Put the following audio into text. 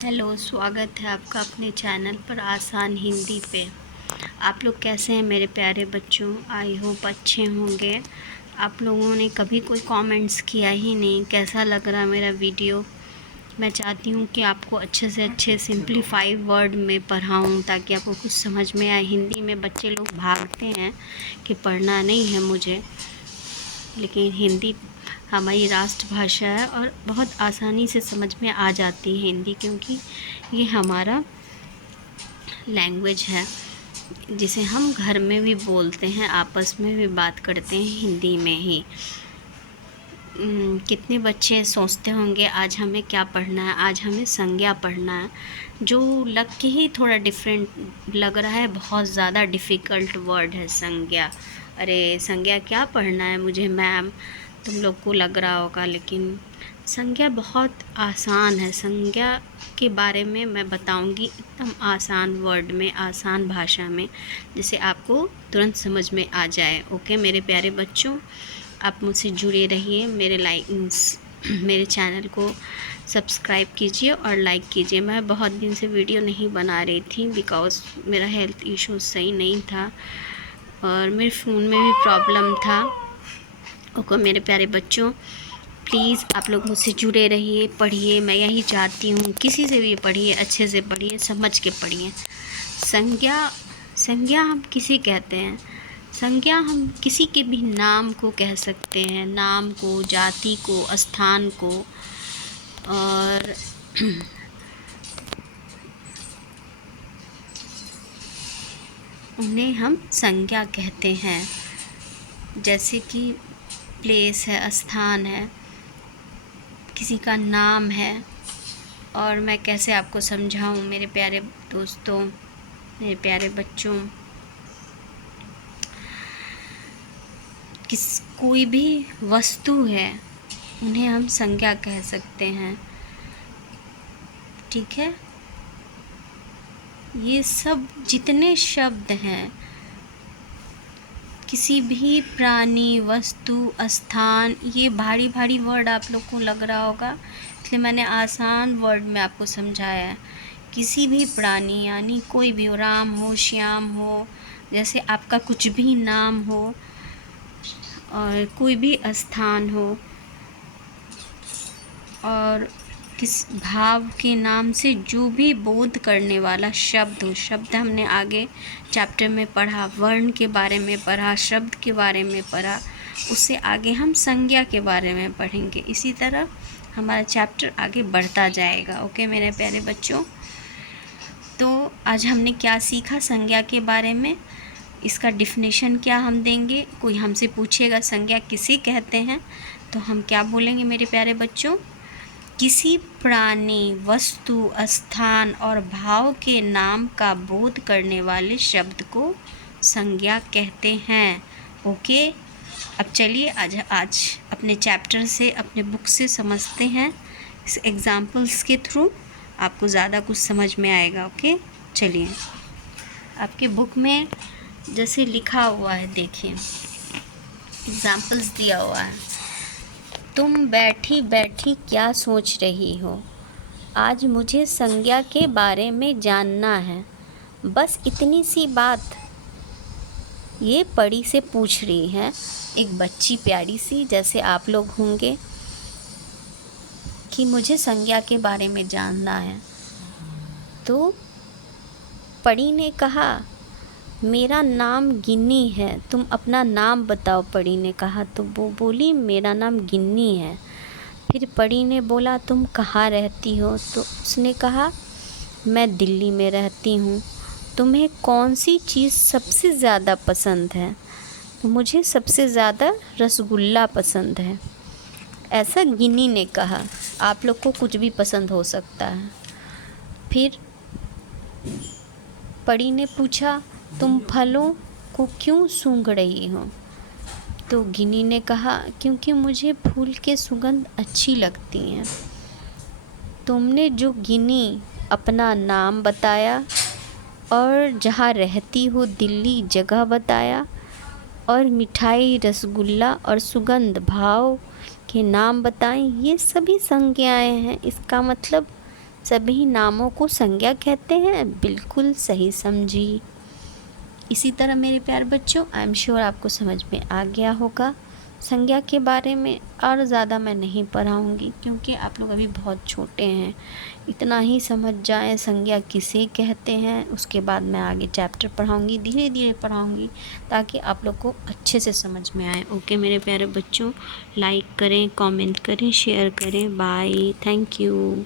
Hello, स्वागत है आपका अपने चैनल पर आसान हिंदी पे। आप लोग कैसे हैं मेरे प्यारे बच्चों? आई होप अच्छे होंगे। आप लोगों ने कभी कोई कमेंट्स किया ही नहीं, कैसा लग रहा मेरा वीडियो। मैं चाहती हूँ कि आपको अच्छे से अच्छे सिंप्लीफाइड वर्ड में पढ़ाऊँ ताकि आपको कुछ समझ में आए। हिंदी में बच्चे लोग भागते हैं कि पढ़ना नहीं है मुझे, लेकिन हिंदी हमारी राष्ट्रभाषा है और बहुत आसानी से समझ में आ जाती है हिंदी, क्योंकि ये हमारा लैंग्वेज है जिसे हम घर में भी बोलते हैं, आपस में भी बात करते हैं हिंदी में ही। कितने बच्चे सोचते होंगे आज हमें क्या पढ़ना है, आज हमें संज्ञा पढ़ना है, जो लग के ही थोड़ा डिफरेंट लग रहा है। बहुत ज़्यादा डिफ़िकल्ट वर्ड है संज्ञा। अरे संज्ञा क्या पढ़ना है मुझे मैम, तुम लोग को लग रहा होगा, लेकिन संज्ञा बहुत आसान है। संज्ञा के बारे में मैं बताऊंगी एकदम आसान वर्ड में, आसान भाषा में, जिसे आपको तुरंत समझ में आ जाए। ओके मेरे प्यारे बच्चों, आप मुझसे जुड़े रहिए। मेरे चैनल को सब्सक्राइब कीजिए और लाइक कीजिए। मैं बहुत दिन से वीडियो नहीं बना रही थी बिकॉज़ मेरा हेल्थ इशू सही नहीं था और मेरे फ़ोन में भी प्रॉब्लम था। ओके मेरे प्यारे बच्चों, प्लीज़ आप लोग मुझसे जुड़े रहिए, पढ़िए। मैं यही चाहती हूँ, किसी से भी पढ़िए, अच्छे से पढ़िए, समझ के पढ़िए। संज्ञा संज्ञा हम किसे कहते हैं? संज्ञा हम किसी के भी नाम को कह सकते हैं, नाम को, जाति को, स्थान को, और उन्हें हम संज्ञा कहते हैं। जैसे कि प्लेस है, स्थान है, किसी का नाम है। और मैं कैसे आपको समझाऊं मेरे प्यारे दोस्तों, मेरे प्यारे बच्चों, कोई भी वस्तु है उन्हें हम संज्ञा कह सकते हैं। ठीक है, ये सब जितने शब्द हैं, किसी भी प्राणी, वस्तु, स्थान, ये भारी भारी वर्ड आप लोग को लग रहा होगा, इसलिए मैंने आसान वर्ड में आपको समझाया है। किसी भी प्राणी यानी कोई भी हो, राम हो, श्याम हो, जैसे आपका कुछ भी नाम हो, और कोई भी स्थान हो, और किस भाव के नाम से जो भी बोध करने वाला शब्द हो। शब्द हमने आगे चैप्टर में पढ़ा, वर्ण के बारे में पढ़ा, शब्द के बारे में पढ़ा, उससे आगे हम संज्ञा के बारे में पढ़ेंगे। इसी तरह हमारा चैप्टर आगे बढ़ता जाएगा। ओके मेरे प्यारे बच्चों, तो आज हमने क्या सीखा संज्ञा के बारे में, इसका डिफिनेशन क्या हम देंगे। कोई हमसे पूछेगा संज्ञा किसे कहते हैं, तो हम क्या बोलेंगे मेरे प्यारे बच्चों? किसी प्राणी, वस्तु, स्थान और भाव के नाम का बोध करने वाले शब्द को संज्ञा कहते हैं। ओके, अब चलिए आज अपने चैप्टर से, अपने बुक से समझते हैं। इस एग्जाम्पल्स के थ्रू आपको ज़्यादा कुछ समझ में आएगा। ओके चलिए, आपके बुक में जैसे लिखा हुआ है, देखिए एग्जाम्पल्स दिया हुआ है। तुम बैठी बैठी क्या सोच रही हो? आज मुझे संज्ञा के बारे में जानना है, बस इतनी सी बात। ये परी से पूछ रही है, एक बच्ची प्यारी सी, जैसे आप लोग होंगे, कि मुझे संज्ञा के बारे में जानना है। तो परी ने कहा, मेरा नाम गिन्नी है, तुम अपना नाम बताओ। परी ने कहा, तो वो बोली, मेरा नाम गिन्नी है। फिर परी ने बोला, तुम कहाँ रहती हो? तो उसने कहा, मैं दिल्ली में रहती हूँ। तुम्हें कौन सी चीज़ सबसे ज़्यादा पसंद है? तो मुझे सबसे ज़्यादा रसगुल्ला पसंद है। ऐसा गिन्नी ने कहा। आप लोग को कुछ भी पसंद हो सकता है। फिर परी ने पूछा, तुम फलों को क्यों सूंघ रही हो? तो गिन्नी ने कहा, क्योंकि मुझे फूल के सुगंध अच्छी लगती हैं। तुमने जो गिन्नी अपना नाम बताया और जहाँ रहती हो दिल्ली जगह बताया, और मिठाई, रसगुल्ला और सुगंध भाव के नाम बताएं, ये सभी संज्ञाएं हैं। इसका मतलब सभी नामों को संज्ञा कहते हैं, बिल्कुल सही समझी। इसी तरह मेरे प्यारे बच्चों, आई एम श्योर आपको समझ में आ गया होगा। संज्ञा के बारे में और ज़्यादा मैं नहीं पढ़ाऊँगी क्योंकि आप लोग अभी बहुत छोटे हैं। इतना ही समझ जाएं संज्ञा किसे कहते हैं, उसके बाद मैं आगे चैप्टर पढ़ाऊँगी, धीरे धीरे पढ़ाऊँगी ताकि आप लोग को अच्छे से समझ में आए। ओके मेरे प्यारे बच्चों, लाइक करें, कमेंट करें, शेयर करें। Bye, thank you.